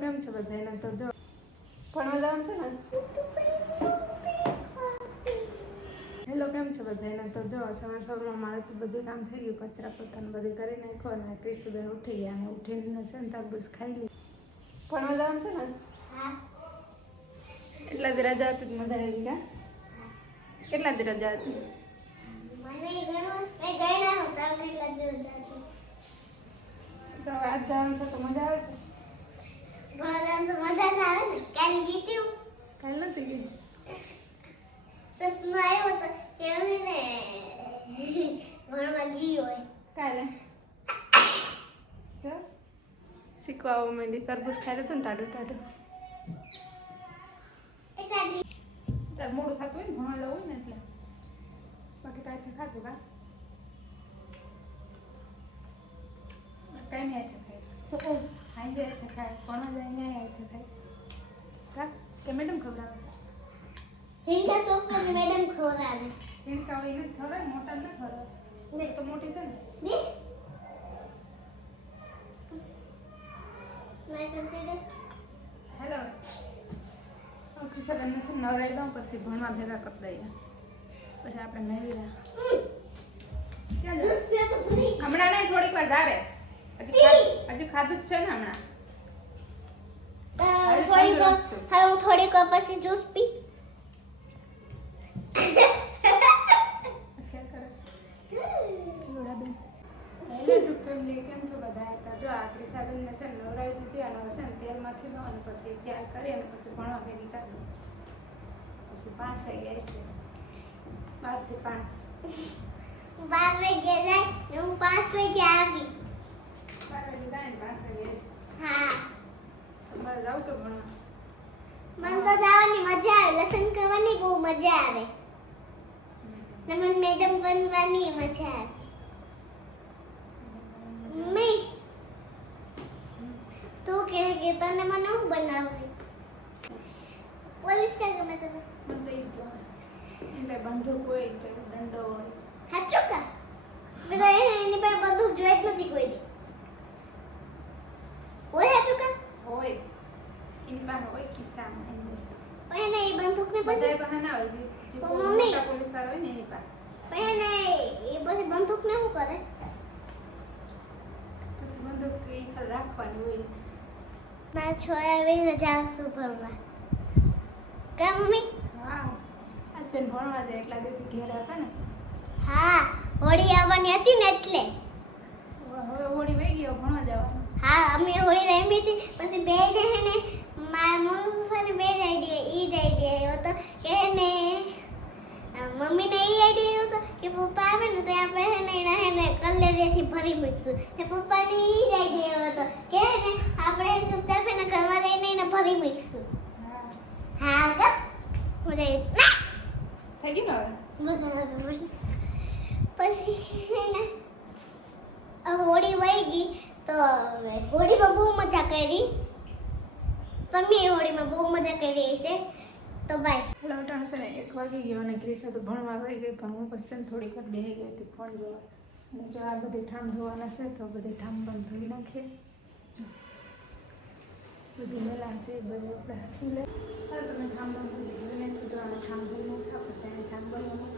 કેમ છો બધાને? તો જો ભણવા જવાનું છે ને. હેલો કેમ છો બધાને? તો જો સવારમાં મારે તો બધું કામ થઈ ગયું, કચરા પોતાનું બધું કરી નાખ્યો અને ક્રિશુબેન ઉઠી ગયા અને ઉઠીને છે ને તરબૂચ ખાઈ લીધું. ભણવા જવાનું છે ને. એટલા દી રજા હતી મજા આવી ગયા. કેટલા દી રજા હતી? તો આજ જવાનું છે તો મજા આવે છે. મજા આવે ને. કાલે ગીતી કાલ નથી ગઈ. સપનું આવ્યો તો કેવી ને ભણવા ગઈ હોય કાલે જો શીખવા આવવા માંડી. તરબૂચ ખાઈ લીધું ને ટાઢું ટાઢું. તાર મોડું થતું હોય ને ભણવા જવું હોય ને એટલે. બાકી કાંઈથી ખાધું કા કાંઈ નહીં ખાય તો ખાઈ જાય ખાય ભણવા જાય નહીં આવે ખાય કા કે મેડમ ખવડાવે. હિંકા ચોકની મેડમ ખવડાવે. ઝીણકા હોય એને જ ખવડાવે, મોટા ન ખવડાવે. તો મોટી છે ને. હેલો કૃષ્ણબેનને છે નવરાઈ દઉં પછી ભણવા ભેગા કરી દઈએ પછી આપણે મેળવી હમણાં નહીં થોડીક વાર ધારે હજુ ખાધું જ છે ને હમણાં. થોડીક પછી જ્યુસ પી. કેમ છો બધા? જો આ ક્રિશાબેનને છે નવરાવી દીધી અને હવે છે ને તેલમાંથી દો અને પછી તૈયાર કરી અને પછી ભણવા ભેગી કરી દો. પછી 5 વાગ્યા છે. 12 થી 5. 12 વાગે જાય ને હું 5 વાગે આવી. 12 વાગે જાય ને 5 વાગે છે. હા તમારે જાવ કે ભણવા? મને તો જવાની મજા આવે, લેસન કરવાની બહુ મજા આવે ને મને મેડમ બનવાની મજા આવે. મમ્મી તું કે તને મને હું બનાવું? પોલીસ કા ગમે તને? મને તો એટલે બંદૂક હોય કે દંડો હોય. સાચું કા? બધા એની પાસે બંદૂક જોઈ જ નથી કોઈ દી. હોય સાચું કા? હોય એની પાસે હોય કિસ્સામાં પણ એને એ બંદૂક ને પછી બધા પાસે ના હોય. જે મમ્મી પોલીસ વાળા હોય ને એની પાસે. પણ એને એ પછી બંદૂક ને શું કરે? પછી બંદૂક એ તો રાખવાની હોય. મારા છોરા આવીને જાઉં છું ભણવા. કા મમ્મી? હા આજ બેન ભણવા જાય એટલા દિવસથી ઘેર હતા ને. હા હોળી આવવાની હતી ને એટલે. હવે હોળી વહી ગઈ ભણવા જવાનું. હા અમે હોળી રમી હતી પછી બે ને હે ને મારા મમ્મી પપ્પાને બે જ આઈડિયા આવ્યો હતો કે હે ને મમ્મીને એ આઈડિયા આવ્યો હતો કે પપ્પા આવે ને તો આપણે હે ને કલેરેથી ભરી મૂકશું. ને પપ્પાને એ જ આઈડિયા આવ્યો હતો કે હે ને આપણે ચૂપચાપ એને ઘરમાં જઈને એને ભરી મૂકશું. હા કા મજા થઈ ગઈ ને હવે? મજા આવે પછી હે ને હોળી વહી ગઈ તો હોળીમાં બહુ મજા કરી. તમે હોળીમાં બહુ મજા કરી હશે તો બાય. એટલે અટાણે છે ને 1 વાગી ગયો અને ક્રિશા તો ભણવા વહી ગઈ પણ હું પછી છે ને થોડીક વાર બેસી ગઈ હતી ફોન જોવા. અને જો આ બધી ઠામ ધોવાના છે તો બધી ઠામ પણ ધોઈ નાખીએ. બધી મેલા છે બધું આપણે હસી લે. તમે ઠામ પણ બધી ધોઈ નાખી જો આને ઠામ ધોઈ નાખ્યા પછી એને શાક બનાવવા